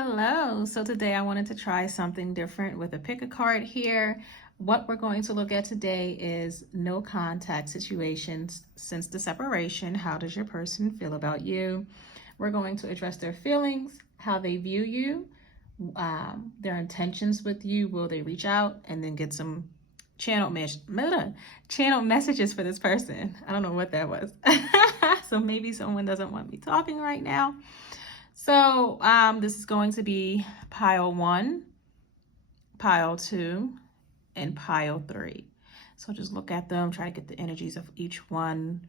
Hello. So today I wanted to try something different with a pick a card here. What we're going to look at today is no contact situations since the separation. How does your person feel about you? We're going to address their feelings, how they view you, their intentions with you. Will they reach out? And then get some channel messages for this person. I don't know what that was. So maybe someone doesn't want me talking right now. So this is going to be pile 1, pile 2, and pile 3. So just look at them, try to get the energies of each one.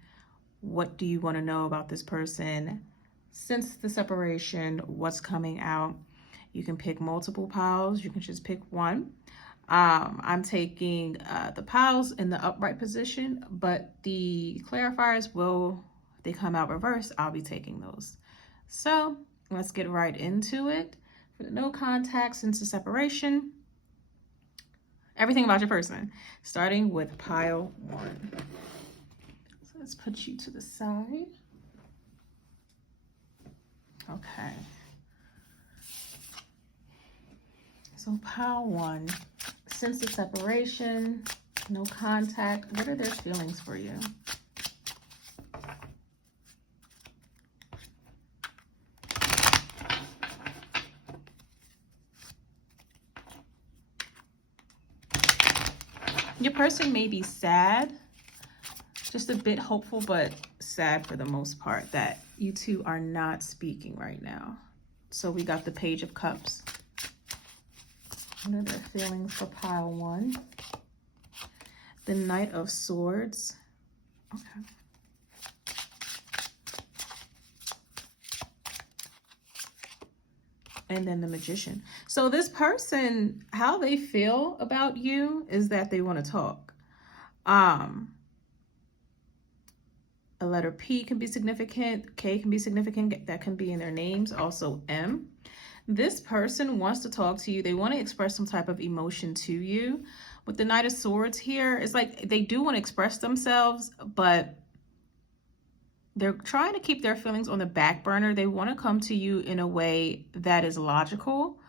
What do you want to know about this person since the separation? What's coming out? You can pick multiple piles. You can just pick one. I'm taking the piles in the upright position, but the clarifiers will, if they come out reverse, I'll be taking those. So let's get right into it. For the no contact since the separation, everything about your person, starting with pile 1. So let's put you to the side. Okay. So pile 1, since the separation, no contact, what are their feelings for you? Your person may be sad, just a bit hopeful, but sad for the most part that you two are not speaking right now. So we got the Page of Cups. What are their feelings for pile 1? The Knight of Swords. Okay. And then the Magician. So this person, how they feel about you is that they want to talk. A letter P can be significant. K can be significant. That can be in their names. Also M. This person wants to talk to you. They want to express some type of emotion to you. With the Knight of Swords here, it's like they do want to express themselves, but they're trying to keep their feelings on the back burner. They want to come to you in a way that is logical.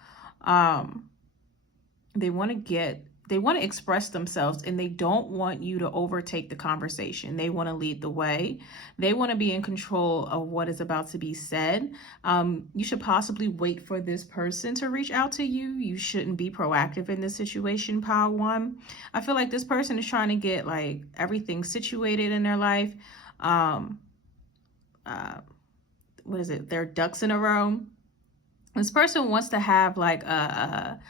They want to express themselves, and they don't want you to overtake the conversation. They want to lead the way. They want to be in control of what is about to be said. You should possibly wait for this person to reach out to you. You shouldn't be proactive in this situation, pile 1. I feel like this person is trying to get like everything situated in their life. What is it? Their ducks in a row. This person wants to have like a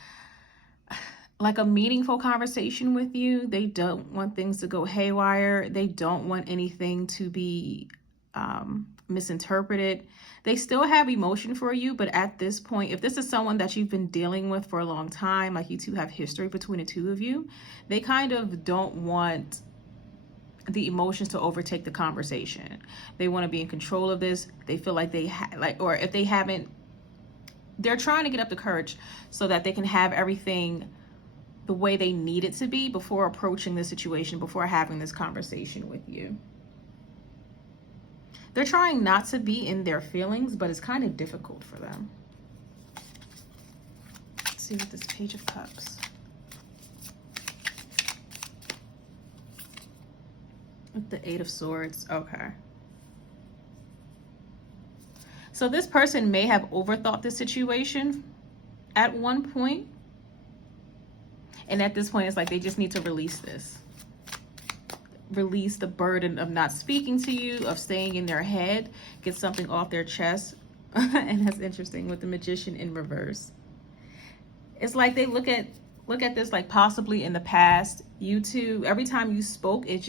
meaningful conversation with you. They don't want things to go haywire. They don't want anything to be misinterpreted. They still have emotion for you, but at this point, if this is someone that you've been dealing with for a long time, like you two have history between the two of you, they kind of don't want the emotions to overtake the conversation. They want to be in control of this. They feel like or if they haven't, they're trying to get up the courage so that they can have everything the way they need it to be before approaching the situation, before having this conversation with you. They're trying not to be in their feelings, but it's kind of difficult for them. Let's see what this Page of Cups. With the 8 of Swords. Okay. So this person may have overthought the situation at one point. And at this point, it's like they just need to release this. Release the burden of not speaking to you, of staying in their head, get something off their chest. And that's interesting with the Magician in reverse. It's like they look at this like possibly in the past, you two, every time you spoke, it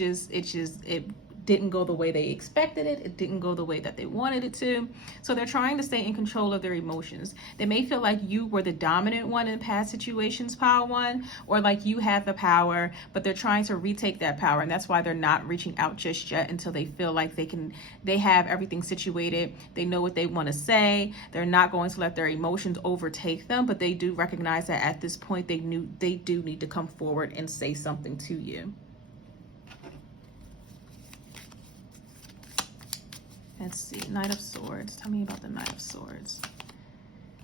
didn't go the way they expected it. It didn't go the way that they wanted it to. So they're trying to stay in control of their emotions. They may feel like you were the dominant one in past situations, pile 1, or like you had the power, but they're trying to retake that power. And that's why they're not reaching out just yet until they feel like they have everything situated. They know what they want to say. They're not going to let their emotions overtake them, but they do recognize that at this point, they do need to come forward and say something to you. Let's see, Knight of Swords. Tell me about the Knight of Swords.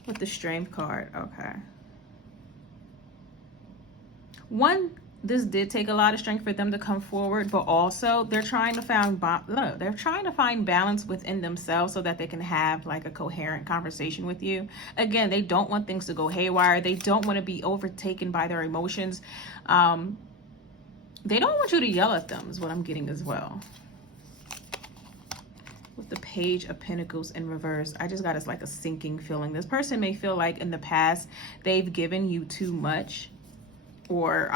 With the Strength card, okay. This did take a lot of strength for them to come forward, but also they're trying to find balance within themselves so that they can have like a coherent conversation with you. Again, they don't want things to go haywire. They don't want to be overtaken by their emotions. They don't want you to yell at them is what I'm getting as well. With the Page of Pentacles in reverse, I just got it's like a sinking feeling. This person may feel like in the past they've given you too much, or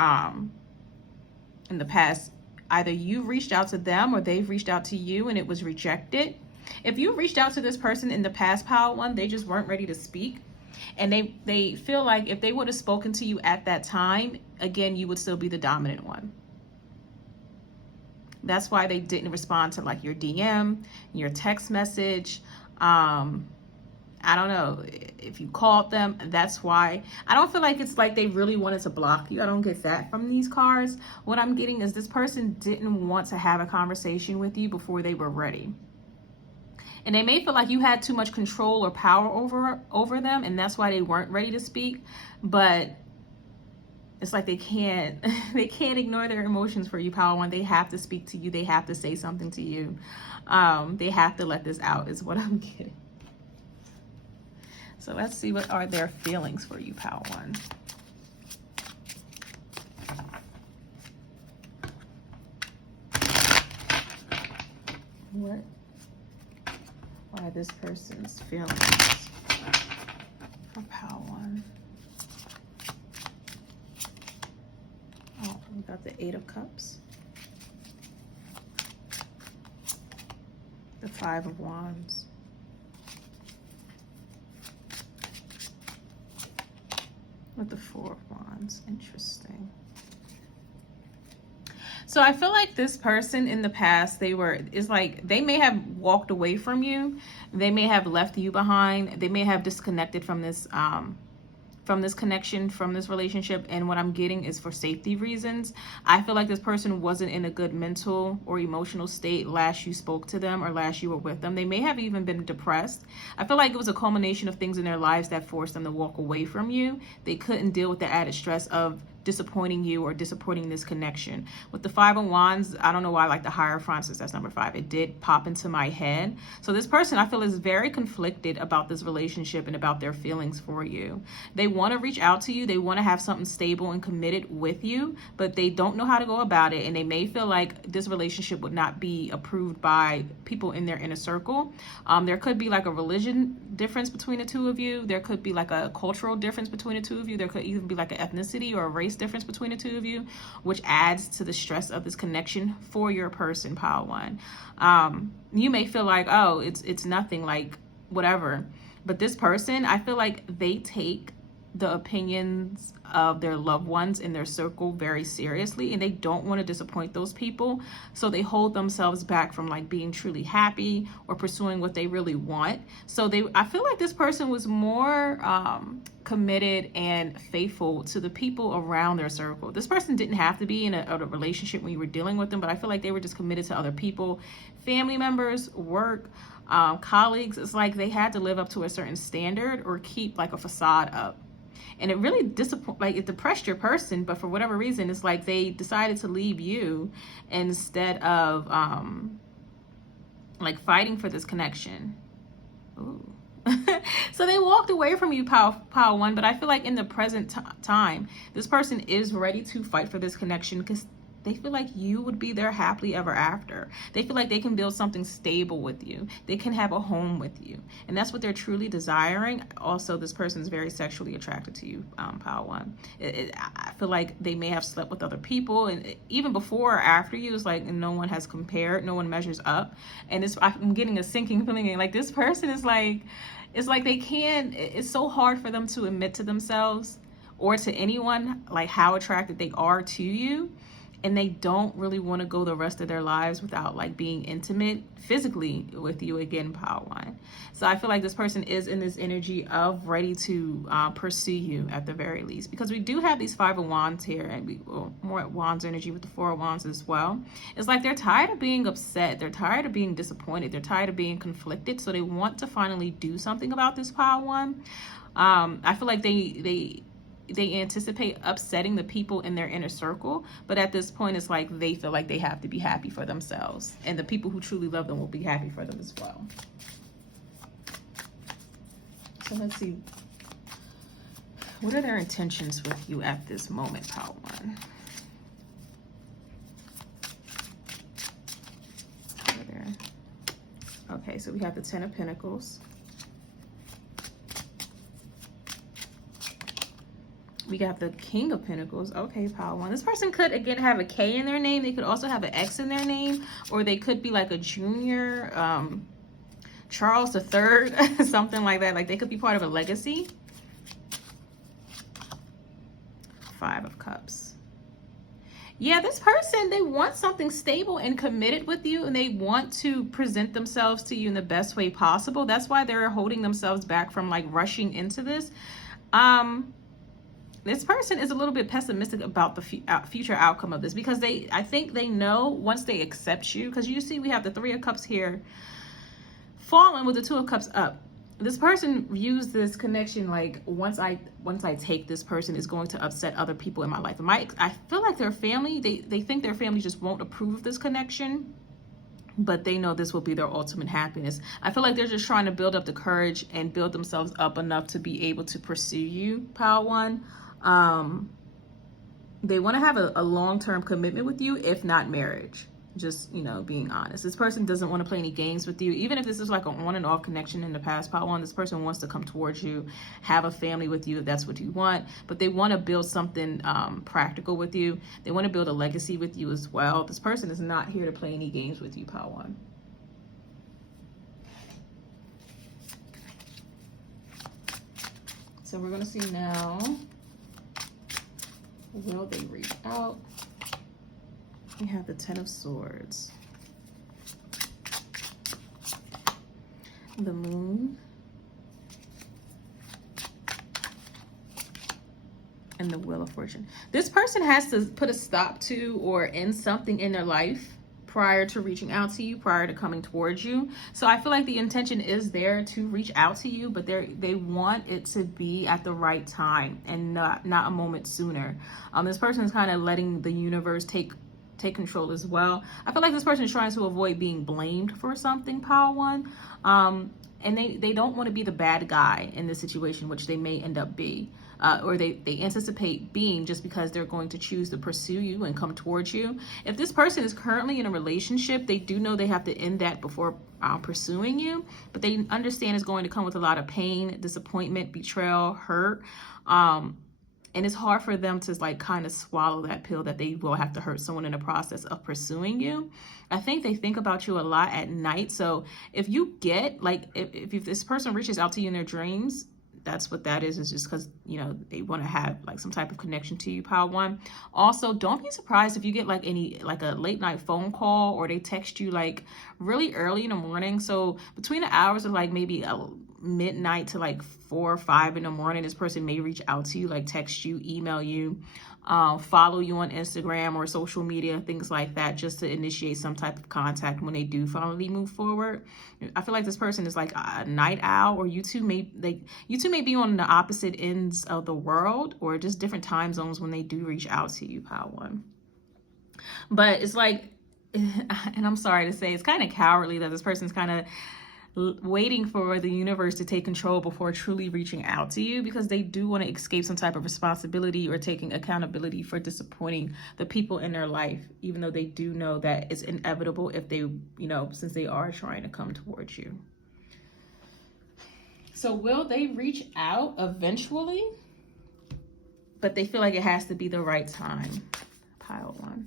in the past either you reached out to them or they've reached out to you and it was rejected. If you reached out to this person in the past, Pile 1, they just weren't ready to speak, and they feel like if they would have spoken to you at that time, again, you would still be the dominant one. That's why they didn't respond to like your DM, your text message. I don't know if you called them. That's why. I don't feel like it's like they really wanted to block you. I don't get that from these cards. What I'm getting is this person didn't want to have a conversation with you before they were ready. And they may feel like you had too much control or power over them, and that's why they weren't ready to speak. But it's like they can't ignore their emotions for you, Pile 1. They have to speak to you. They have to say something to you. They have to let this out is what I'm getting. So let's see, what are their feelings for you, Pile 1? What are this person's feelings for Pile 1? Oh, we got the 8 of Cups. The 5 of Wands. With the 4 of Wands. Interesting. So I feel like this person in the past, they may have walked away from you. They may have left you behind. They may have disconnected from this connection, from this relationship. And what I'm getting is for safety reasons. I feel like this person wasn't in a good mental or emotional state last you spoke to them or last you were with them. They may have even been depressed. I feel like it was a culmination of things in their lives that forced them to walk away from you. They couldn't deal with the added stress of disappointing you or disappointing this connection. With the 5 of Wands, I don't know why I like the Hierophant, since that's number 5. It did pop into my head. So this person, I feel, is very conflicted about this relationship and about their feelings for you. They want to reach out to you. They want to have something stable and committed with you, but they don't know how to go about it. And they may feel like this relationship would not be approved by people in their inner circle. There could be like a religion difference between the two of you. There could be like a cultural difference between the two of you. There could even be like an ethnicity or a race difference between the two of you, which adds to the stress of this connection for your person, Pile 1. You may feel like, oh, it's nothing, like whatever. But this person, I feel like they take the opinions of their loved ones in their circle very seriously, and they don't want to disappoint those people, so they hold themselves back from like being truly happy or pursuing what they really want. So I feel like this person was more committed and faithful to the people around their circle. This person didn't have to be in a relationship when you were dealing with them, but I feel like they were just committed to other people, family members, work, colleagues. It's like they had to live up to a certain standard or keep like a facade up. And it really it depressed your person, but for whatever reason, it's like they decided to leave you instead of like fighting for this connection. Ooh. So they walked away from you, Pile 1, but I feel like in the present time, this person is ready to fight for this connection because they feel like you would be their happily ever after. They feel like they can build something stable with you. They can have a home with you. And that's what they're truly desiring. Also, this person is very sexually attracted to you, Pile 1. I feel like they may have slept with other people. And even before or after you, it's like no one has compared. No one measures up. And I'm getting a sinking feeling. Like this person is like, it's like it's so hard for them to admit to themselves or to anyone like how attracted they are to you. And they don't really want to go the rest of their lives without like being intimate physically with you again, Pile 1. So I feel like this person is in this energy of ready to pursue you at the very least, because we do have these 5 of Wands here, and more at Wands energy with the 4 of Wands as well. It's like they're tired of being upset. They're tired of being disappointed. They're tired of being conflicted. So they want to finally do something about this, Pile 1. I feel like they anticipate upsetting the people in their inner circle, but at this point it's like they feel like they have to be happy for themselves, and the people who truly love them will be happy for them as well. So let's see, what are their intentions with you at this moment, Pile 1? Okay, so we have the 10 of Pentacles. We got the King of Pentacles. Okay, Pile 1. This person could, again, have a K in their name. They could also have an X in their name. Or they could be like a junior Charles III, something like that. Like they could be part of a legacy. 5 of Cups. Yeah, this person, they want something stable and committed with you, and they want to present themselves to you in the best way possible. That's why they're holding themselves back from like rushing into this. This person is a little bit pessimistic about the future outcome of this, because I think they know once they accept you, because you see we have the 3 of Cups here falling with the 2 of Cups up. This person views this connection like once I take this person, is going to upset other people in my life. I feel like their family, they think their family just won't approve of this connection, but they know this will be their ultimate happiness. I feel like they're just trying to build up the courage and build themselves up enough to be able to pursue you, Pile 1. They want to have a long-term commitment with you, if not marriage. Just, you know, being honest. This person doesn't want to play any games with you. Even if this is like an on and off connection in the past, Pile 1, this person wants to come towards you, have a family with you if that's what you want. But they want to build something practical with you. They want to build a legacy with you as well. This person is not here to play any games with you, Pile 1. So we're going to see now, will they reach out? We have the 10 of Swords, the Moon, and the Wheel of Fortune. This person has to put a stop to or end something in their life prior to reaching out to you, prior to coming towards you. So I feel like the intention is there to reach out to you, but they want it to be at the right time and not a moment sooner. This person is kind of letting the universe take control as well. I feel like this person is trying to avoid being blamed for something, Pile 1. And they don't want to be the bad guy in this situation, which they may end up being. Or they anticipate being, just because they're going to choose to pursue you and come towards you. If this person is currently in a relationship, they do know they have to end that before pursuing you, but they understand it's going to come with a lot of pain, disappointment, betrayal, hurt. And it's hard for them to like kind of swallow that pill that they will have to hurt someone in the process of pursuing you. I think they think about you a lot at night. So if you get like, if this person reaches out to you in their dreams, that's what that is just because, you know, they want to have like some type of connection to you, Pile 1. Also, don't be surprised if you get like a late night phone call, or they text you like really early in the morning. So between the hours of like maybe midnight to like 4 or 5 in the morning, this person may reach out to you, like text you, email you, follow you on Instagram or social media, things like that, just to initiate some type of contact when they do finally move forward. I feel like this person is like a night owl, or you two may be on the opposite ends of the world, or just different time zones when they do reach out to you, Pile 1. But it's like, and I'm sorry to say, it's kind of cowardly that this person's kind of waiting for the universe to take control before truly reaching out to you, because they do want to escape some type of responsibility or taking accountability for disappointing the people in their life, even though they do know that it's inevitable if they, you know, since they are trying to come towards you. So will they reach out eventually? But they feel like it has to be the right time, Pile 1.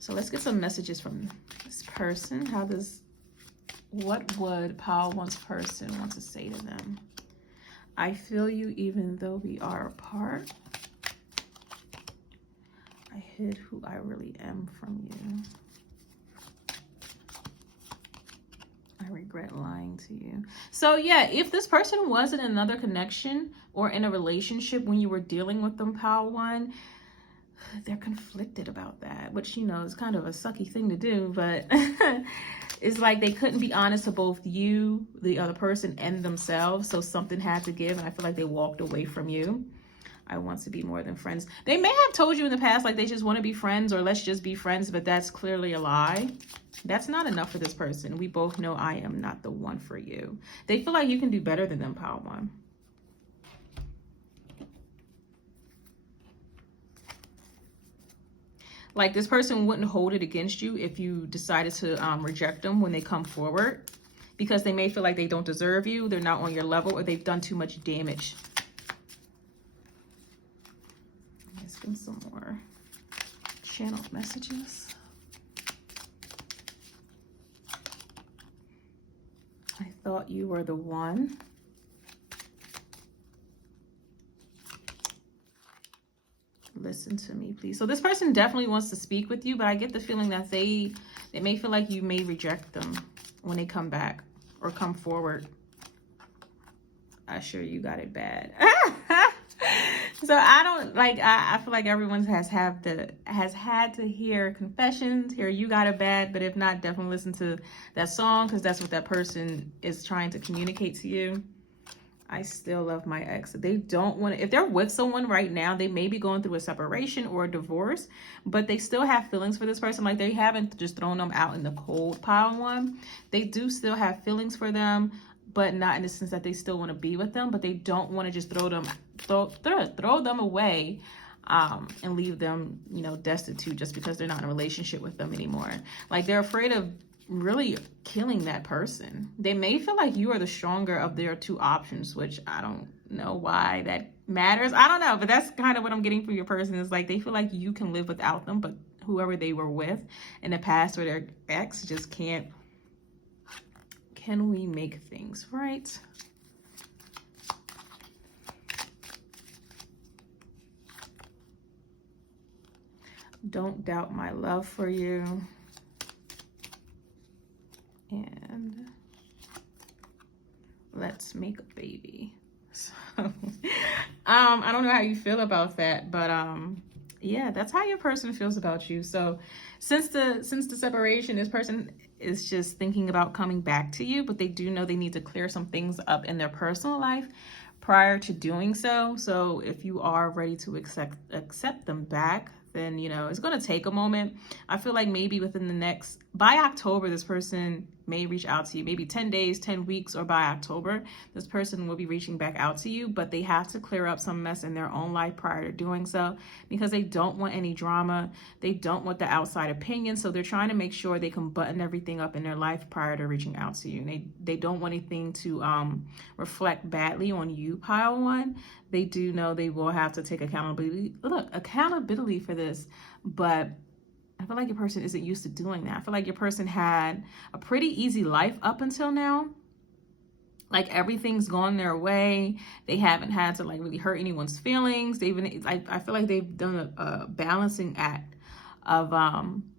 So let's get some messages from this person. What would Pile 1's person want to say to them? I feel you even though we are apart. I hid who I really am from you. I regret lying to you. So yeah, if this person was in another connection or in a relationship when you were dealing with them, Pile 1, they're conflicted about that, which, you know, is kind of a sucky thing to do, but it's like they couldn't be honest to both you, the other person, and themselves. So something had to give, and I feel like they walked away from you. I want to be more than friends. They may have told you in the past, like, they just want to be friends, or let's just be friends, but that's clearly a lie. That's not enough for this person. We both know I am not the one for you. They feel like you can do better than them, Pile 1. Like, this person wouldn't hold it against you if you decided to reject them when they come forward, because they may feel like they don't deserve you, they're not on your level, or they've done too much damage. Let's get some more channeled messages. I thought you were the one. Listen to me, please. So this person definitely wants to speak with you, but I get the feeling that they may feel like you may reject them when they come back or come forward. I sure you got it bad. So I don't like, I feel like everyone has had to hear confessions, hear you got it bad, but if not, definitely listen to that song, because that's what that person is trying to communicate to you. I still love my ex. They don't want to, if they're with someone right now, they may be going through a separation or a divorce, but they still have feelings for this person. Like, they haven't just thrown them out in the cold, Pile 1. They do still have feelings for them, but not in the sense that they still want to be with them, but they don't want to just throw them away and leave them, you know, destitute just because they're not in a relationship with them anymore. Like, they're afraid of really killing that person. They may feel like you are the stronger of their two options, which I don't know why that matters. I don't know, but that's kind of what I'm getting from your person, is like they feel like you can live without them, but whoever they were with in the past or their ex just can't. Can we make things right? Don't doubt my love for you. And let's make a baby. So I don't know how you feel about that, but yeah, that's how your person feels about you. So since the separation, this person is just thinking about coming back to you, but they do know they need to clear some things up in their personal life prior to doing so. So if you are ready to accept them back, then, you know, it's going to take a moment. I feel like maybe by October, this person may reach out to you, maybe 10 days, 10 weeks, or by October, this person will be reaching back out to you, but they have to clear up some mess in their own life prior to doing so, because they don't want any drama. They don't want the outside opinion. So they're trying to make sure they can button everything up in their life prior to reaching out to you. And they don't want anything to reflect badly on you, Pile 1. They do know they will have to take accountability for this, but I feel like your person isn't used to doing that. I feel like your person had a pretty easy life up until now. Like, everything's gone their way. They haven't had to like really hurt anyone's feelings. I feel like they've done a balancing act of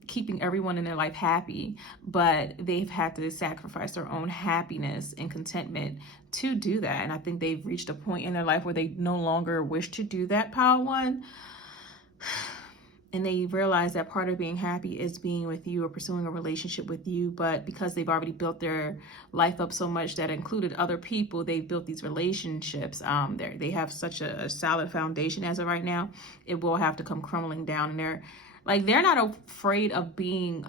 keeping everyone in their life happy, but they've had to sacrifice their own happiness and contentment to do that. And I think they've reached a point in their life where they no longer wish to do that, Pile 1. And they realize that part of being happy is being with you or pursuing a relationship with you. But because they've already built their life up so much that included other people, they've built these relationships. They have such a solid foundation as of right now. It will have to come crumbling down. And they're not afraid of being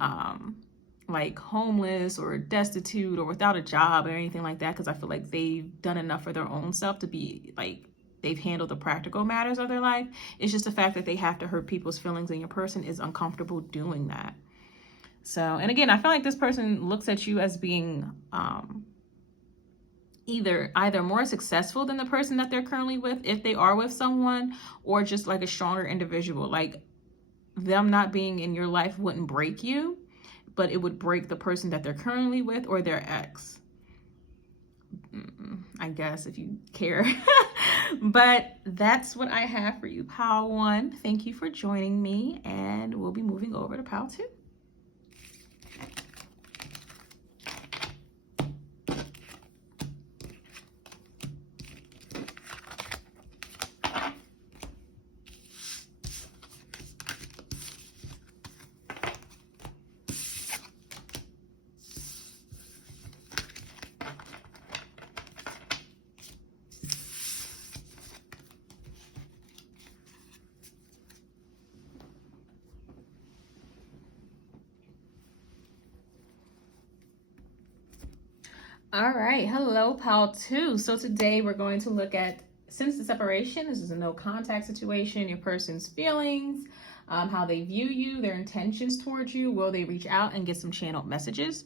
like homeless or destitute or without a job or anything like that, because I feel like they've done enough for their own self to be like, they've handled the practical matters of their life. It's just the fact that they have to hurt people's feelings, and your person is uncomfortable doing that. So, and again, I feel like this person looks at you as being either more successful than the person that they're currently with, if they are with someone, or just like a stronger individual. Like, them not being in your life wouldn't break you, but it would break the person that they're currently with or their ex. I guess, if you care. But that's what I have for you, Pile 1. Thank you for joining me, and we'll be moving over to Pile 2. All right, hello, pile two. So today we're going to look at, since the separation, this is a no contact situation, your person's feelings, how they view you, their intentions towards you, will they reach out and get some channeled messages.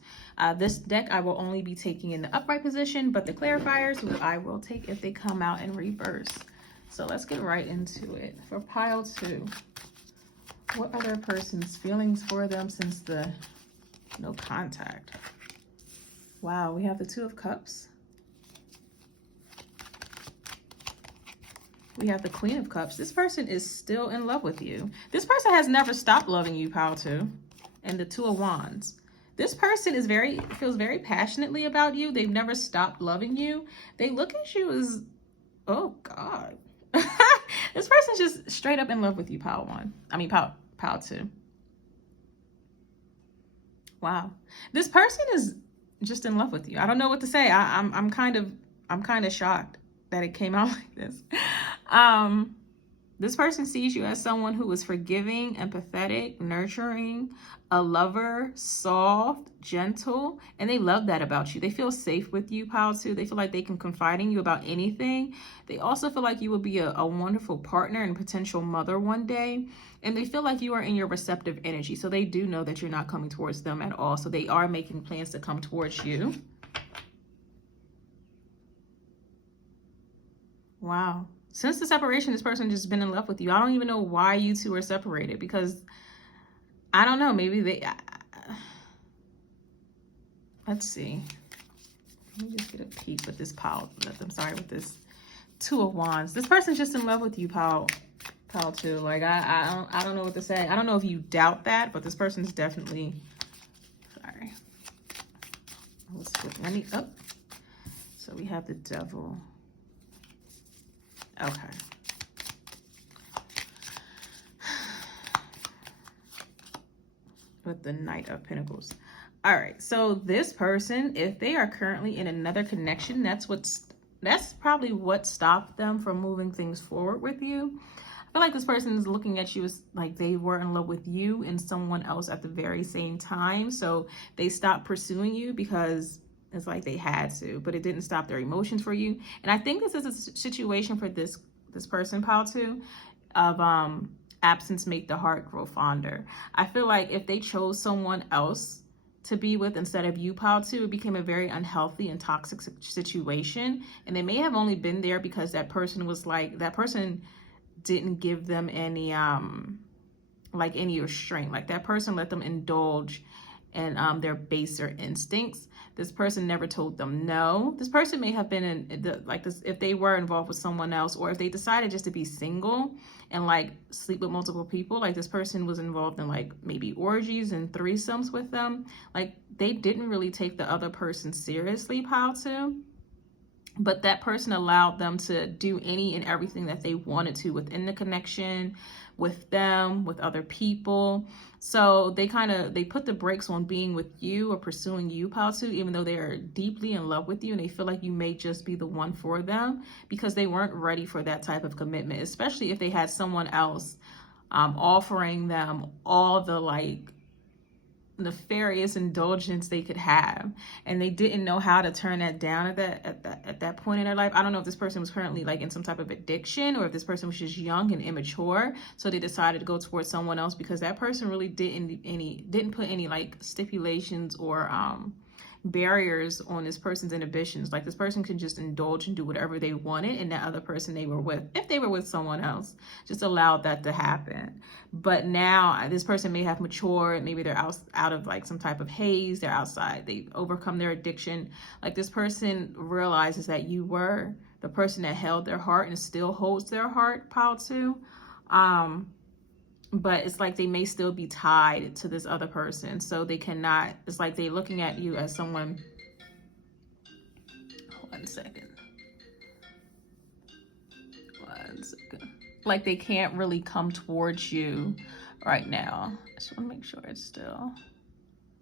This deck I will only be taking in the upright position, but the clarifiers I will take if they come out in reverse. So let's get right into it. For pile two, what are their person's feelings for them since the no contact? Wow, we have the Two of Cups. We have the Queen of Cups. This person is still in love with you. This person has never stopped loving you, pile two. And the Two of Wands. This person is feels very passionately about you. They've never stopped loving you. They look at you as, oh God. This person's just straight up in love with you, pile one. I mean, pile two. Wow. This person is just in love with you. I don't know what to say. I'm kind of shocked that it came out like this. This person sees you as someone who is forgiving, empathetic, nurturing, a lover, soft, gentle, and they love that about you. They feel safe with you, pile two. They feel like they can confide in you about anything. They also feel like you will be a wonderful partner and potential mother one day. And they feel like you are in your receptive energy. So they do know that you're not coming towards them at all. So they are making plans to come towards you. Wow. Since the separation, this person just been in love with you. I don't even know why you two are separated, because I don't know. Maybe they, let's see. Let me just get a peek with this pile. I'm sorry, with this Two of Wands. This person's just in love with you, pile two. Like, I don't know what to say. I don't know if you doubt that, but this person's definitely, sorry. Let's put money up. So we have the Devil. Okay. With the Knight of Pentacles. All right. So this person, if they are currently in another connection, that's probably what stopped them from moving things forward with you. I feel like this person is looking at you as like they were in love with you and someone else at the very same time. So they stopped pursuing you because it's like they had to, but it didn't stop their emotions for you. And I think this is a situation for this person, pile two, of absence make the heart grow fonder. I feel like if they chose someone else to be with instead of you, pile two, it became a very unhealthy and toxic situation. And they may have only been there because that person didn't give them any any restraint. Like that person let them indulge in their baser instincts. This person never told them no. This person may have been in this if they were involved with someone else, or if they decided just to be single and like sleep with multiple people. Like this person was involved in like maybe orgies and threesomes with them. Like they didn't really take the other person seriously, pile two. But that person allowed them to do any and everything that they wanted to within the connection, with them, with other people. So they put the brakes on being with you or pursuing you, pile two, even though they are deeply in love with you and they feel like you may just be the one for them, because they weren't ready for that type of commitment, especially if they had someone else offering them all the like nefarious indulgence they could have, and they didn't know how to turn that down at that point in their life. I don't know if this person was currently like in some type of addiction, or if this person was just young and immature, so they decided to go towards someone else, because that person really didn't put any like stipulations or barriers on this person's inhibitions. Like this person could just indulge and do whatever they wanted, and that other person they were with, if they were with someone else, just allowed that to happen. But now this person may have matured. Maybe they're out of like some type of haze. They're outside. They've overcome their addiction. Like this person realizes that you were the person that held their heart and still holds their heart, pile two. But it's like they may still be tied to this other person. So they cannot, it's like they're looking at you as someone, 1 second. Like they can't really come towards you right now. I just want to make sure it's still,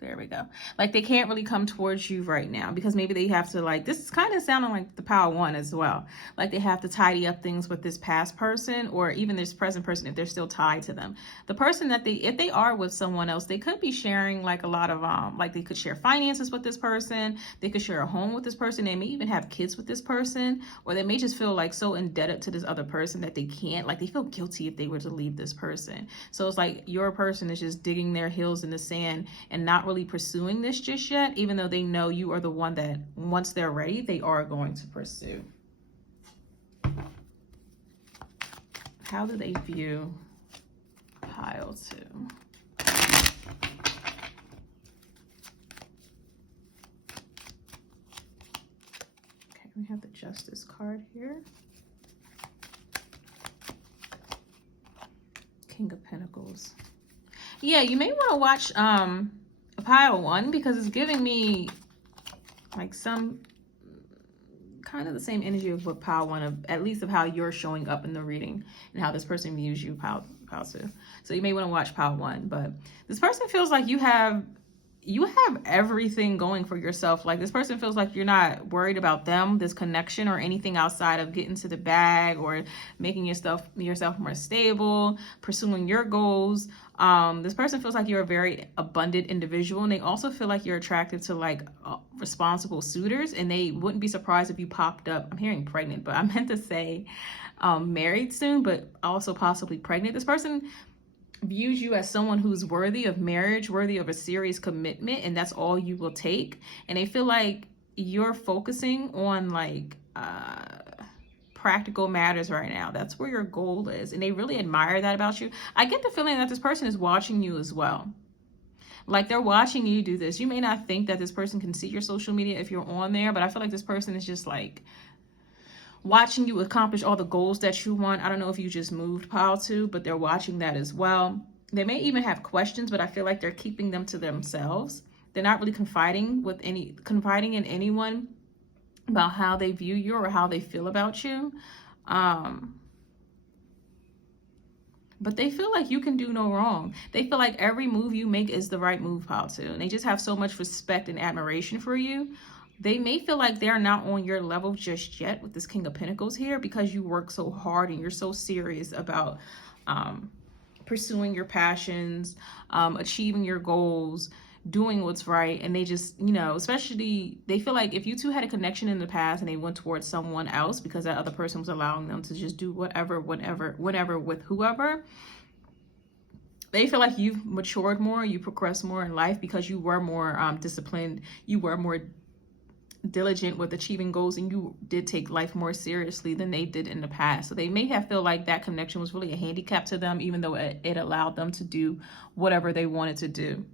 There we go. Like, they can't really come towards you right now because maybe they have to, like, this is kind of sounding like the power one as well. Like, they have to tidy up things with this past person or even this present person if they're still tied to them. The person that if they are with someone else, they could be sharing like a lot of, like, they could share finances with this person. They could share a home with this person. They may even have kids with this person, or they may just feel like so indebted to this other person that they can't, like, they feel guilty if they were to leave this person. So it's like your person is just digging their heels in the sand and not really pursuing this just yet, even though they know you are the one that once they're ready, they are going to pursue. How do they view pile 2? Okay, we have the Justice card here. King of Pentacles. Yeah, you may want to watch pile 1 because it's giving me like some kind of the same energy of what pile 1, of at least of how you're showing up in the reading and how this person views you, pile 2. So you may want to watch pile 1, but this person feels like you have everything going for yourself. Like, this person feels like you're not worried about them, this connection, or anything outside of getting to the bag or making yourself more stable, pursuing your goals. This person feels like you're a very abundant individual, and they also feel like you're attractive to like responsible suitors, and they wouldn't be surprised if you popped up. I'm hearing pregnant, but I meant to say married soon, but also possibly pregnant. This person views you as someone who's worthy of marriage, worthy of a serious commitment, and that's all you will take. And they feel like you're focusing on like practical matters right now. That's where your goal is, and they really admire that about you. I get the feeling that this person is watching you as well. Like, they're watching you do this. You may not think that this person can see your social media if you're on there, but I feel like this person is just like watching you accomplish all the goals that you want. I don't know if you just moved pile 2, but they're watching that as well. They may even have questions, but I feel like they're keeping them to themselves. They're not really confiding in anyone about how they view you or how they feel about you. But they feel like you can do no wrong. They feel like every move you make is the right move, pile 2. And they just have so much respect and admiration for you. They may feel like they're not on your level just yet with this King of Pentacles here because you work so hard and you're so serious about pursuing your passions, achieving your goals, doing what's right. And they just, you know, especially they feel like if you two had a connection in the past and they went towards someone else because that other person was allowing them to just do whatever, whenever with whoever, they feel like you've matured more, you progressed more in life because you were more disciplined, you were more diligent with achieving goals, and you did take life more seriously than they did in the past. So they may have feel like that connection was really a handicap to them, even though it allowed them to do whatever they wanted to do.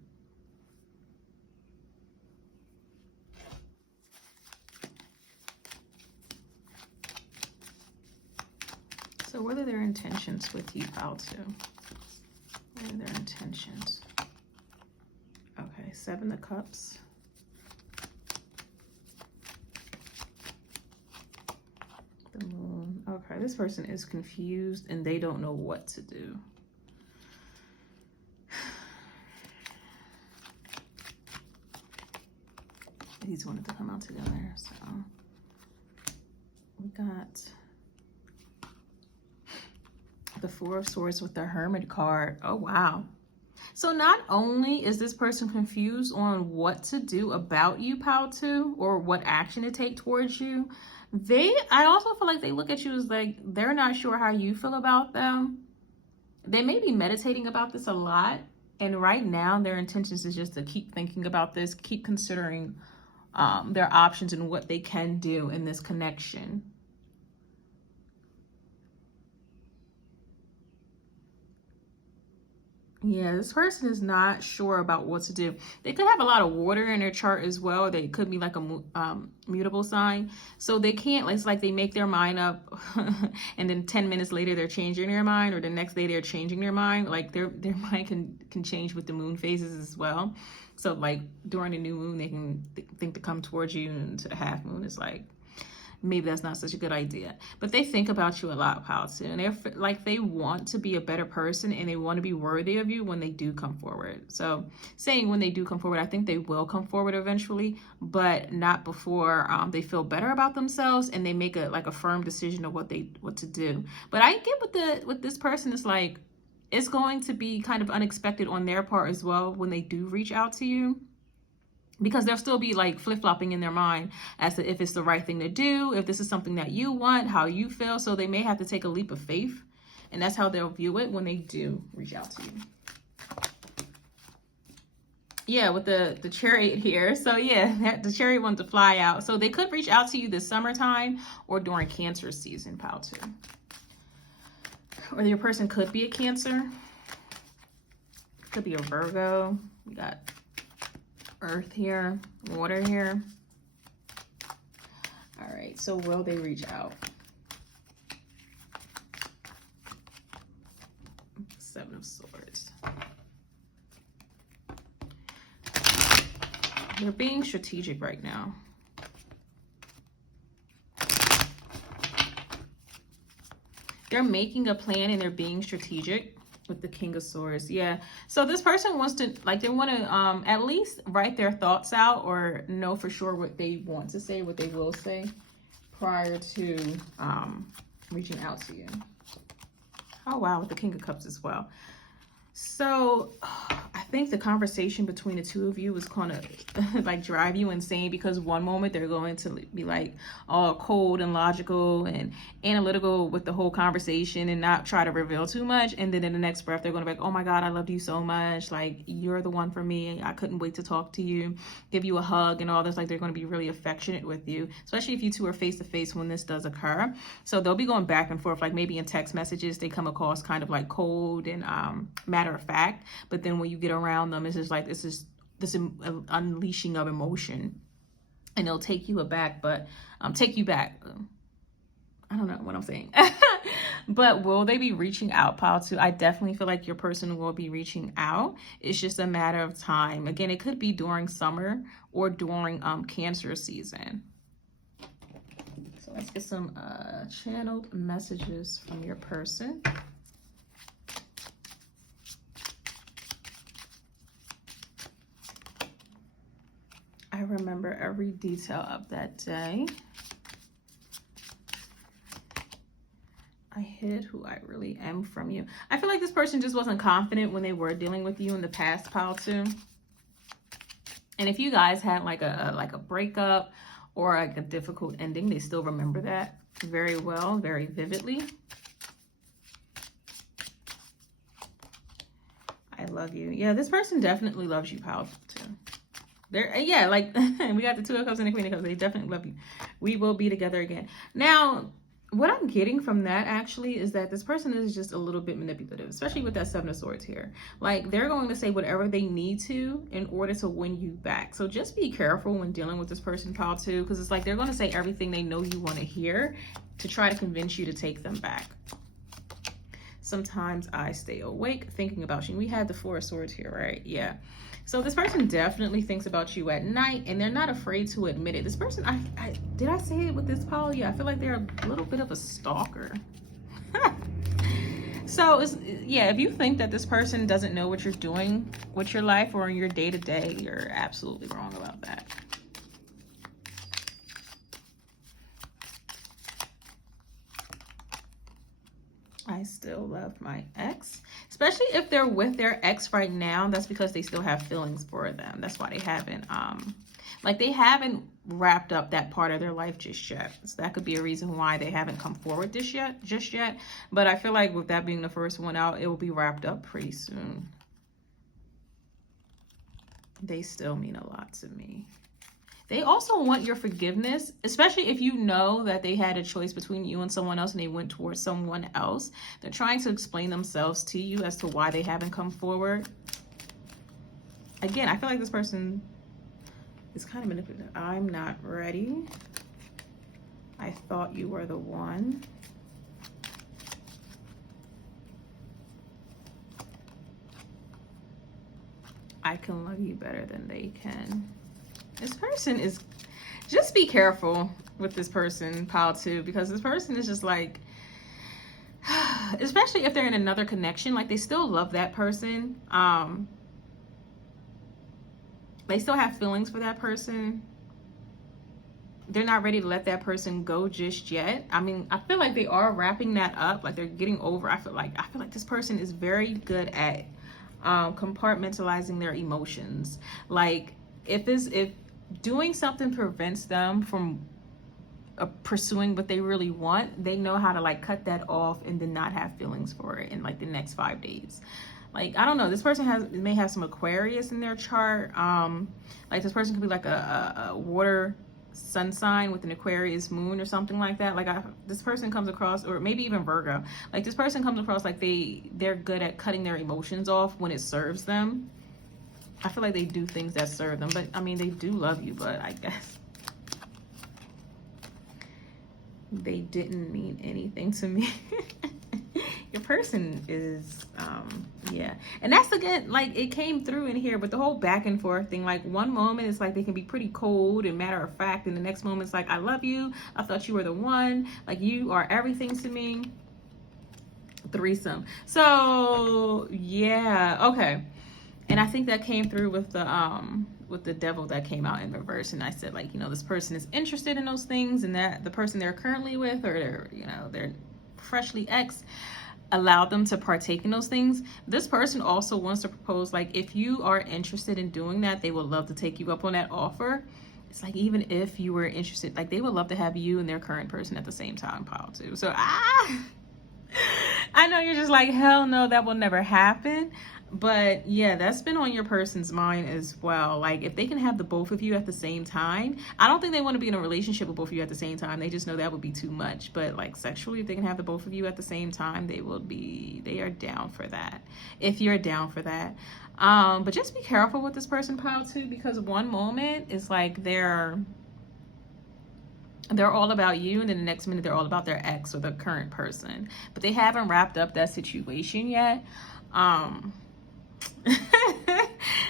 So what are their intentions with you, pile 2? What are their intentions? Okay, 7 of Cups. The Moon. Okay, this person is confused and they don't know what to do. These wanted to come out together, so we got the 4 of Swords with the Hermit card. Oh, wow. So not only is this person confused on what to do about you, pile 2, or what action to take towards you, I also feel like they look at you as like they're not sure how you feel about them. They may be meditating about this a lot, and right now their intentions is just to keep thinking about this, keep considering their options and what they can do in this connection. Yeah, this person is not sure about what to do. They could have a lot of water in their chart as well. They could be like a mutable sign. So they can't, it's like they make their mind up and then 10 minutes later they're changing their mind, or the next day they're changing their mind. Like their mind can change with the moon phases as well. So like during the new moon, they can think to come towards you, and to the half moon, it's like maybe that's not such a good idea. But they think about you a lot, pal, too. And they're like, they want to be a better person and they want to be worthy of you when they do come forward. So saying when they do come forward, I think they will come forward eventually, but not before they feel better about themselves and they make a firm decision of what to do. But I get with this person, is like, it's going to be kind of unexpected on their part as well when they do reach out to you, because they'll still be like flip-flopping in their mind as to if it's the right thing to do, if this is something that you want, how you feel. So they may have to take a leap of faith, and that's how they'll view it when they do reach out to you. Yeah, with the Chariot here. So yeah, the Chariot wanted to fly out. So they could reach out to you this summertime or during Cancer season, pal, too. Or your person could be a Cancer. Could be a Virgo. We got Earth here, water here. All right, so will they reach out? Seven of Swords. They're being strategic right now. They're making a plan and they're being strategic with the King of Swords. Yeah. So this person wants to, like, they want to at least write their thoughts out or know for sure what they want to say, what they will say prior to reaching out to you. Oh, wow. With the King of Cups as well. So I think the conversation between the two of you is going to like drive you insane, because one moment they're going to be like all cold and logical and analytical with the whole conversation and not try to reveal too much. And then in the next breath, they're going to be like, oh my God, I loved you so much. Like, you're the one for me. I couldn't wait to talk to you, give you a hug and all this. Like, they're going to be really affectionate with you, especially if you two are face to face when this does occur. So they'll be going back and forth, like maybe in text messages, they come across kind of like cold and matter of fact, but then when you get around them, it's just like this unleashing of emotion, and they'll take you aback, but take you back. I don't know what I'm saying. But will they be reaching out, pal, too? I definitely feel like your person will be reaching out. It's just a matter of time. Again, it could be during summer or during Cancer season. So let's get some channeled messages from your person. I remember every detail of that day. I hid who I really am from you. I feel like this person just wasn't confident when they were dealing with you in the past, pal, too. And if you guys had like a breakup or like a difficult ending, they still remember that very well, very vividly. I love you. Yeah, this person definitely loves you, pal, too. Yeah, like we got the Two of Cups and the Queen of Cups. They definitely love you. We will be together again. Now, what I'm getting from that actually is that this person is just a little bit manipulative, especially with that Seven of Swords here. Like, they're going to say whatever they need to in order to win you back. So just be careful when dealing with this person, pal, too, because it's like they're going to say everything they know you want to hear to try to convince you to take them back. Sometimes I stay awake thinking about you. We had the Four of Swords here, right? Yeah. So this person definitely thinks about you at night, and they're not afraid to admit it. This person, did I say it with this pile? Yeah, I feel like they're a little bit of a stalker. So, yeah, if you think that this person doesn't know what you're doing with your life or in your day-to-day, you're absolutely wrong about that. I still love my ex. Especially if they're with their ex right now, that's because they still have feelings for them. That's why they haven't, they haven't wrapped up that part of their life just yet. So that could be a reason why they haven't come forward just yet. But I feel like with that being the first one out, it will be wrapped up pretty soon. They still mean a lot to me. They also want your forgiveness, especially if you know that they had a choice between you and someone else and they went towards someone else. They're trying to explain themselves to you as to why they haven't come forward. Again, I feel like this person is kind of manipulative. I'm not ready. I thought you were the one. I can love you better than they can. This person is just be careful with this person, pile 2, because this person is just like, especially if they're in another connection, like they still love that person. They still have feelings for that person. They're not ready to let that person go just yet. I mean, I feel like they are wrapping that up, like they're getting over. I feel like this person is very good at compartmentalizing their emotions. Like if doing something prevents them from pursuing what they really want, they know how to like cut that off and then not have feelings for it in like the next 5 days. Like, I don't know, this person may have some Aquarius in their chart. Like this person could be like a water sun sign with an Aquarius moon or something like that. Like this person comes across, or maybe even Virgo, like this person comes across like they're good at cutting their emotions off when it serves them. I feel like they do things that serve them, but I mean, they do love you, but I guess they didn't mean anything to me. Your person is yeah, and that's again, like it came through in here, but the whole back and forth thing, like one moment it's like they can be pretty cold and matter of fact, and the next moment it's like, I love you, I thought you were the one, like you are everything to me. Threesome. So yeah, okay. And I think that came through with the devil that came out in reverse. And I said, like, you know, this person is interested in those things, and that the person they're currently with, or they're freshly ex, allowed them to partake in those things. This person also wants to propose, like, if you are interested in doing that, they would love to take you up on that offer. It's like, even if you were interested, like they would love to have you and their current person at the same time, pile 2. So I know you're just like, hell no, that will never happen. But yeah, that's been on your person's mind as well. Like if they can have the both of you at the same time, I don't think they want to be in a relationship with both of you at the same time. They just know that would be too much. But like sexually, if they can have the both of you at the same time, they are down for that. If you're down for that. But just be careful with this person, pile 2, because one moment is like they're all about you, and then the next minute they're all about their ex or the current person, but they haven't wrapped up that situation yet.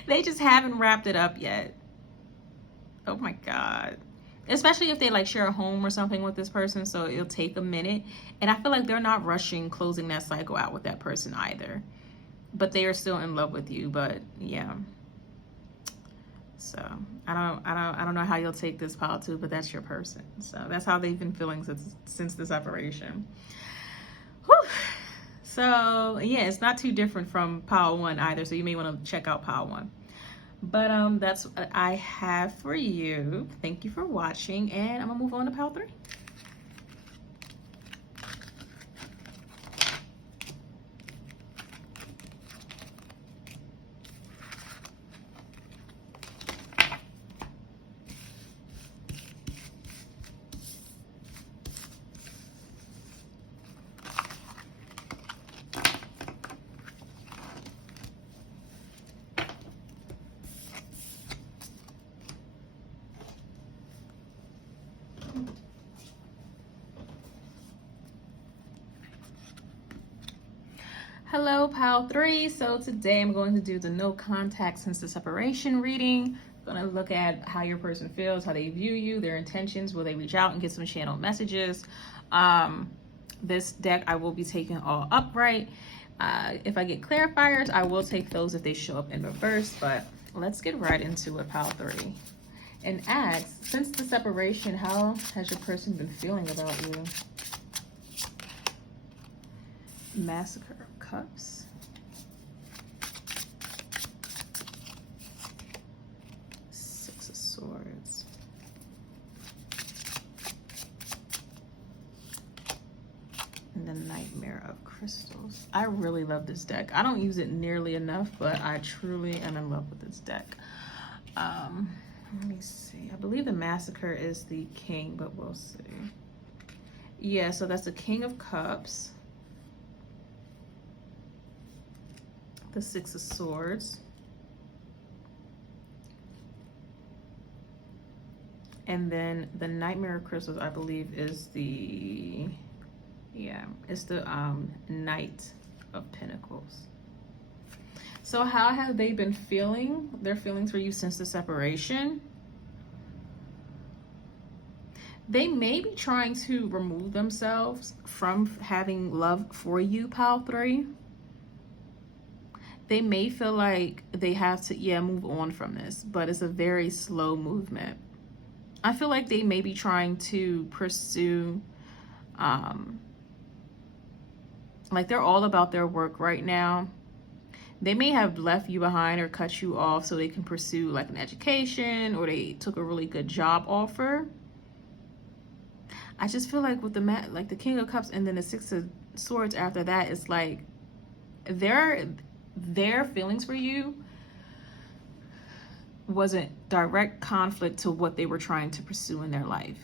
They just haven't wrapped it up yet. Oh my God. Especially if they like share a home or something with this person, so it'll take a minute, and I feel like they're not rushing closing that cycle out with that person either, but they are still in love with you. But yeah, so I don't know how you'll take this, pile 2, but that's your person. So that's how they've been feeling since the separation. Whew. So yeah, it's not too different from pile 1 either. So you may want to check out pile 1. But that's what I have for you. Thank you for watching, and I'm gonna move on to pile 3. Hello, pile 3. So today I'm going to do the no contact since the separation reading. I'm going to look at how your person feels, how they view you, their intentions. Will they reach out and get some channeled messages? This deck I will be taking all upright. If I get clarifiers, I will take those if they show up in reverse. But let's get right into it, pile 3. And ask, since the separation, how has your person been feeling about you? Massacre of Cups. Six of Swords. And the Nightmare of Crystals. I really love this deck. I don't use it nearly enough, but I truly am in love with this deck. Let me see. I believe the Massacre is the king, but we'll see. Yeah, so that's the King of Cups. The Six of Swords. And then the Nightmare of Crystals, I believe, is the, yeah, it's the Knight of Pentacles. So how have they been feeling? Their feelings for you since the separation? They may be trying to remove themselves from having love for you, pile 3. They may feel like they have to, move on from this, but it's a very slow movement. I feel like they may be trying to pursue, like they're all about their work right now. They may have left you behind or cut you off so they can pursue like an education, or they took a really good job offer. I just feel like with the like the King of Cups and then the Six of Swords after that, it's like their feelings for you wasn't direct conflict to what they were trying to pursue in their life.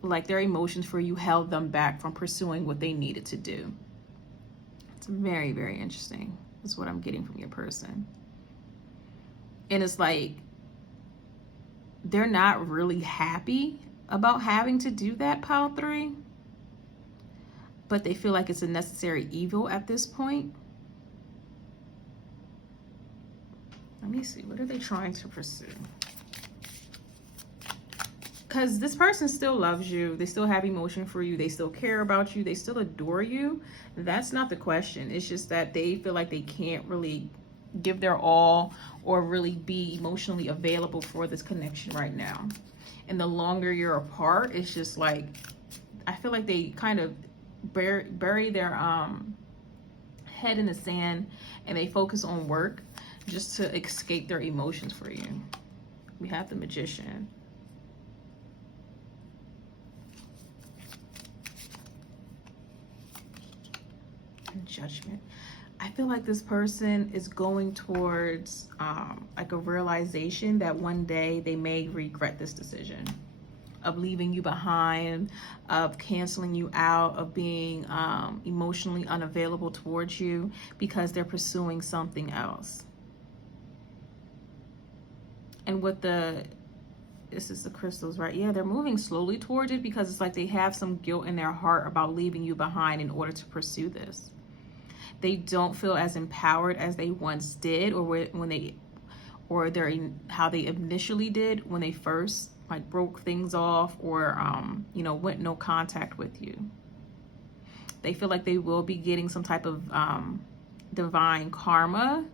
Like their emotions for you held them back from pursuing what they needed to do. It's very, very interesting. That's what I'm getting from your person. And it's like they're not really happy about having to do that, pile 3, but they feel like it's a necessary evil at this point. Let me see, what are they trying to pursue? Because this person still loves you, they still have emotion for you, they still care about you, they still adore you. That's not the question. It's just that they feel like they can't really give their all or really be emotionally available for this connection right now. And the longer you're apart, it's just like, I feel like they kind of bury their head in the sand and they focus on work just to escape their emotions for you. We have the Magician. And Judgment. I feel like this person is going towards like a realization that one day they may regret this decision of leaving you behind, of canceling you out, of being emotionally unavailable towards you because they're pursuing something else. And with this is the crystals, right? Yeah, they're moving slowly towards it because it's like they have some guilt in their heart about leaving you behind in order to pursue this. They don't feel as empowered as they once did, or how they initially did when they first like broke things off, or went no contact with you. They feel like they will be getting some type of divine karma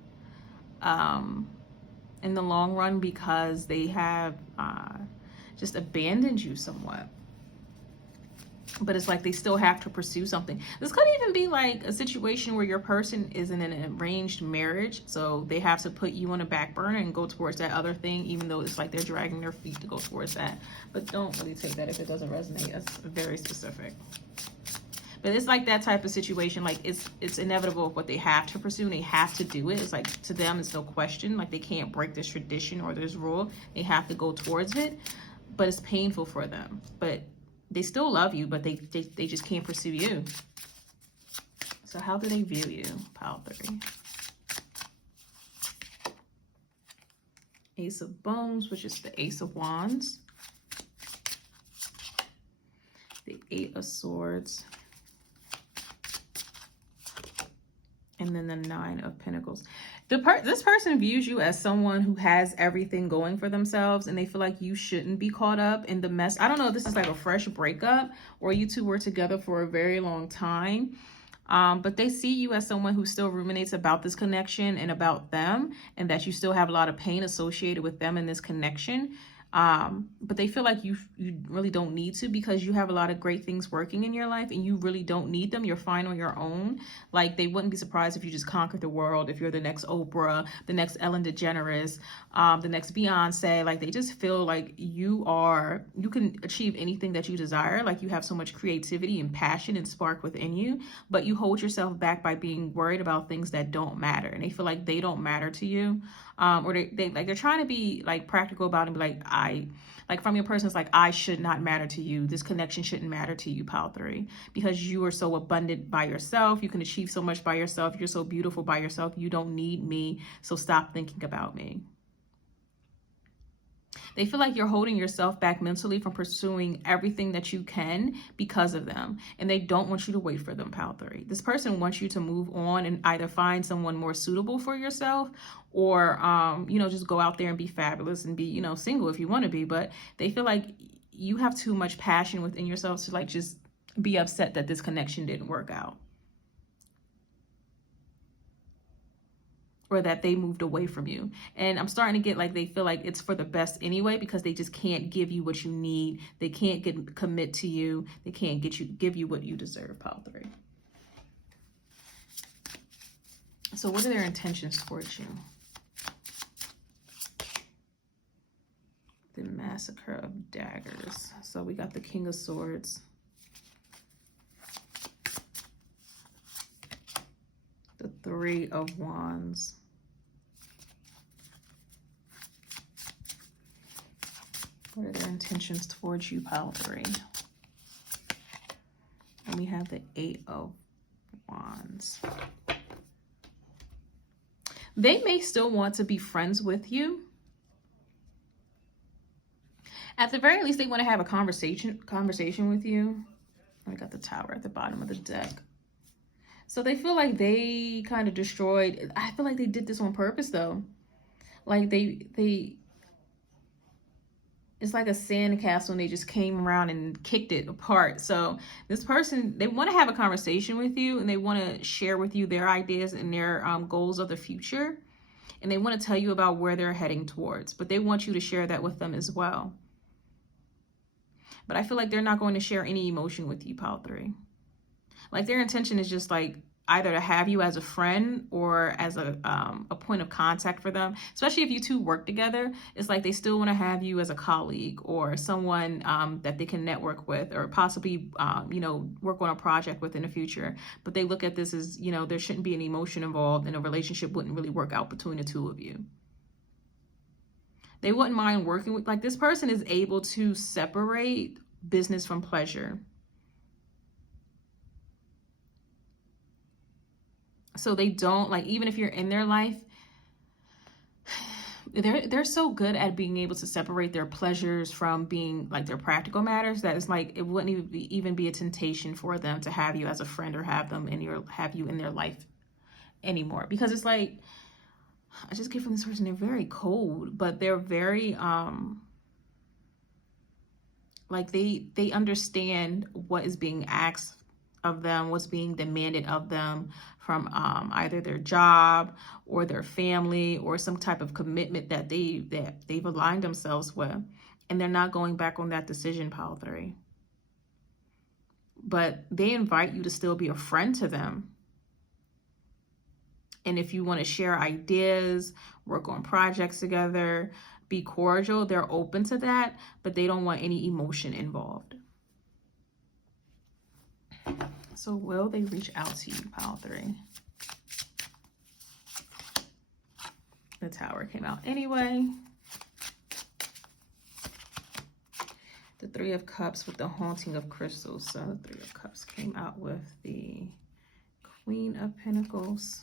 in the long run because they have just abandoned you somewhat. But it's like they still have to pursue something. This could even be like a situation where your person is in an arranged marriage, so they have to put you on a back burner and go towards that other thing, even though it's like they're dragging their feet to go towards that. But don't really take that if it doesn't resonate. That's very specific. But it's like that type of situation, like it's inevitable what they have to pursue and they have to do it. It's like, to them, it's no question. Like they can't break this tradition or this rule. They have to go towards it, but it's painful for them. But they still love you, but they just can't pursue you. So how do they view you, pile 3? Ace of Bones, which is the Ace of Wands. The 8 of Swords. And then the 9 of Pentacles. This person views you as someone who has everything going for themselves, and they feel like you shouldn't be caught up in the mess. I don't know if this is like a fresh breakup or you two were together for a very long time. But they see you as someone who still ruminates about this connection and about them, and that you still have a lot of pain associated with them in this connection. But they feel like you really don't need to, because you have a lot of great things working in your life and you really don't need them. You're fine on your own. Like they wouldn't be surprised if you just conquered the world, if you're the next Oprah, the next Ellen DeGeneres, the next Beyonce. Like they just feel like you can achieve anything that you desire. Like you have so much creativity and passion and spark within you, but you hold yourself back by being worried about things that don't matter, and they feel like they don't matter to you. Or they're trying to be like practical about it and be like, from your person, it's like, I should not matter to you. This connection shouldn't matter to you, pile 3, because you are so abundant by yourself. You can achieve so much by yourself. You're so beautiful by yourself. You don't need me. So stop thinking about me. They feel like you're holding yourself back mentally from pursuing everything that you can because of them. And they don't want you to wait for them, pile 3. This person wants you to move on and either find someone more suitable for yourself, or, just go out there and be fabulous and be, single if you want to be. But they feel like you have too much passion within yourself to like just be upset that this connection didn't work out, or that they moved away from you. And I'm starting to get like they feel like it's for the best anyway, because they just can't give you what you need. They can't commit to you. They can't give you what you deserve, pile 3. So what are their intentions towards you? The Massacre of Daggers. So we got the King of Swords. The Three of Wands. What are their intentions towards you, pile 3? And we have the 8 of Wands. They may still want to be friends with you. At the very least, they want to have a conversation with you. I got the Tower at the bottom of the deck. So they feel like they kind of destroyed. I feel like they did this on purpose, though. Like they it's like a sandcastle, and they just came around and kicked it apart. So this person, they want to have a conversation with you, and they want to share with you their ideas and their goals of the future. And they want to tell you about where they're heading towards, but they want you to share that with them as well. But I feel like they're not going to share any emotion with you, pile 3. Like their intention is just like either to have you as a friend or as a point of contact for them, especially if you two work together. It's like they still want to have you as a colleague or someone that they can network with, or possibly work on a project with in the future. But they look at this as, there shouldn't be any emotion involved, and a relationship wouldn't really work out between the two of you. They wouldn't mind working with, like, this person is able to separate business from pleasure. So they don't, like, even if you're in their life, they're so good at being able to separate their pleasures from being like their practical matters, that it's like it wouldn't even be a temptation for them to have you as a friend or have you in their life anymore. Because it's like, I just get from this person, they're very cold, but they're very like they understand what is being asked of them, what's being demanded of them from either their job or their family or some type of commitment that they've aligned themselves with, and they're not going back on that decision, pile 3. But they invite you to still be a friend to them. And if you want to share ideas, work on projects together, be cordial, they're open to that, but they don't want any emotion involved. So will they reach out to you, pile 3? The Tower came out anyway. The Three of Cups with the Haunting of Crystals. So the Three of Cups came out with the Queen of Pentacles.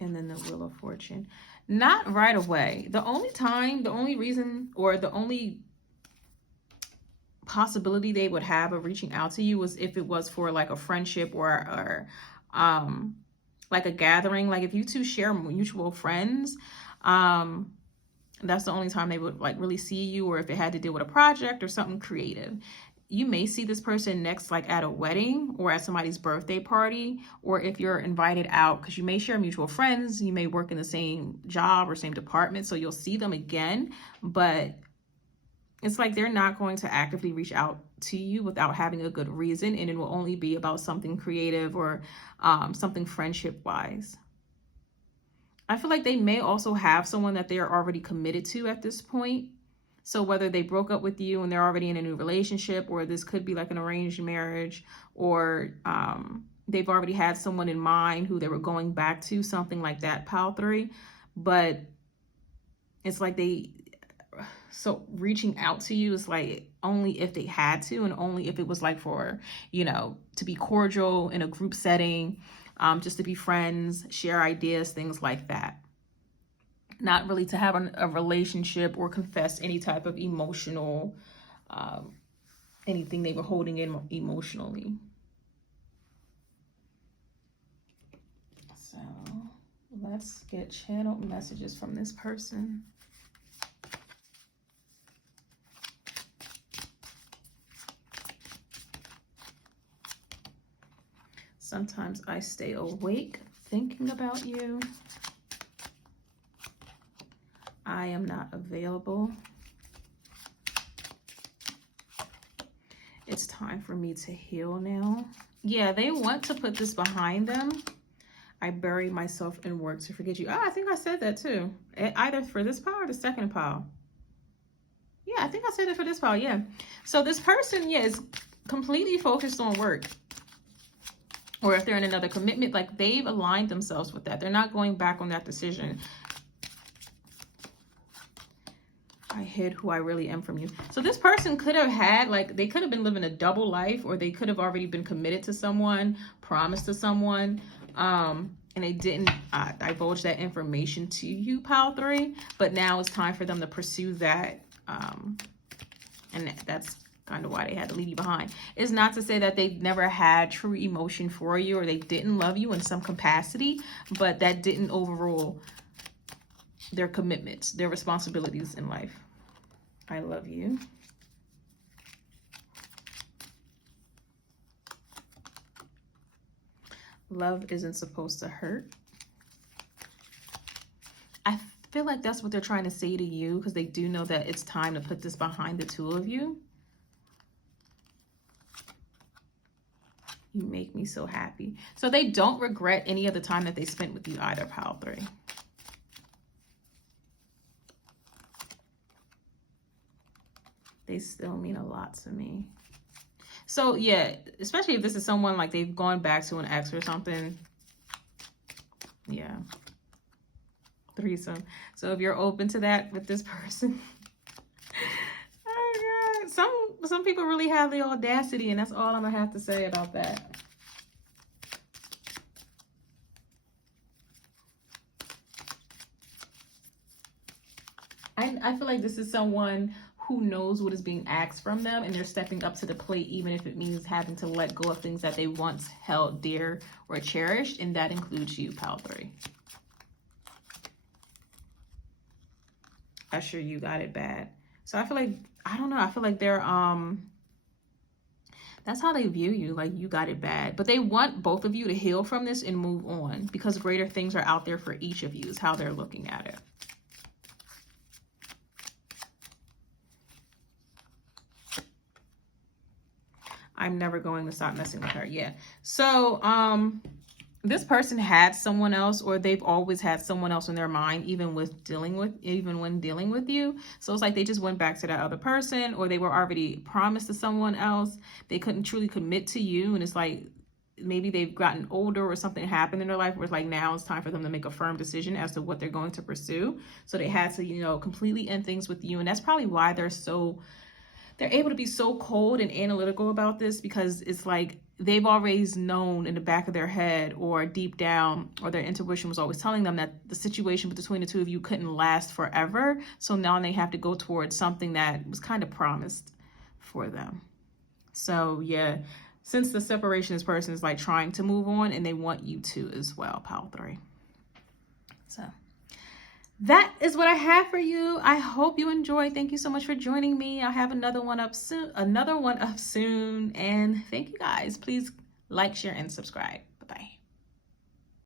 And then the Wheel of Fortune. Not right away. The only reason, or the only possibility they would have of reaching out to you was if it was for like a friendship or like a gathering. Like if you two share mutual friends, that's the only time they would like really see you, or if it had to deal with a project or something creative. You may see this person next, like at a wedding or at somebody's birthday party, or if you're invited out, because you may share mutual friends, you may work in the same job or same department, so you'll see them again. But it's like they're not going to actively reach out to you without having a good reason, and it will only be about something creative or something friendship-wise. I feel like they may also have someone that they are already committed to at this point. So whether they broke up with you and they're already in a new relationship, or this could be like an arranged marriage, or they've already had someone in mind who they were going back to, something like that, pile 3. But it's like so reaching out to you is like only if they had to, and only if it was like for, to be cordial in a group setting, just to be friends, share ideas, things like that. Not really to have a relationship or confess any type of emotional, anything they were holding in emotionally. So let's get channeled messages from this person. Sometimes I stay awake thinking about you. I am not available. It's time for me to heal now. Yeah, they want to put this behind them. I bury myself in work to forget you. Oh, I think I said that too. Either for this pile or the second pile. Yeah, I think I said it for this pile, yeah. So this person, yeah, is completely focused on work. Or if they're in another commitment, like they've aligned themselves with that. They're not going back on that decision. I hid who I really am from you. So this person could have had, like, they could have been living a double life, or they could have already been committed to someone, promised to someone, and they didn't divulge that information to you, pile 3. But now it's time for them to pursue that, and that's kind of why they had to leave you behind. It's not to say that they never had true emotion for you, or they didn't love you in some capacity, but that didn't overrule their commitments, their responsibilities in life. I love you. Love isn't supposed to hurt. I feel like that's what they're trying to say to you, because they do know that it's time to put this behind the two of you. You make me so happy. So they don't regret any of the time that they spent with you either, pile 3. They still mean a lot to me. So yeah, especially if this is someone like they've gone back to an ex or something. Yeah. Threesome. So if you're open to that with this person. Oh God. Some people really have the audacity, and that's all I'm gonna have to say about that. I feel like this is someone who knows what is being asked from them, and they're stepping up to the plate, even if it means having to let go of things that they once held dear or cherished, and that includes you, pile 3. Usher, you got it bad. So I feel like, I don't know, I feel like they're that's how they view you, like you got it bad. But they want both of you to heal from this and move on, because greater things are out there for each of you, is how they're looking at it. I'm never going to stop messing with her. Yeah. So, this person had someone else, or they've always had someone else in their mind, even when dealing with you. So it's like they just went back to that other person, or they were already promised to someone else. They couldn't truly commit to you. And it's like, maybe they've gotten older or something happened in their life where it's like, now it's time for them to make a firm decision as to what they're going to pursue. So they had to, you know, completely end things with you. And that's probably why they're able to be so cold and analytical about this, because it's like they've always known in the back of their head or deep down, or their intuition was always telling them that the situation between the two of you couldn't last forever. So now they have to go towards something that was kind of promised for them. So yeah, since the separation, this person is like trying to move on, and they want you to as well, pile 3. So that is what I have for you. I hope you enjoyed. Thank you so much for joining me. I'll have another one up soon. And thank you guys. Please like, share, and subscribe.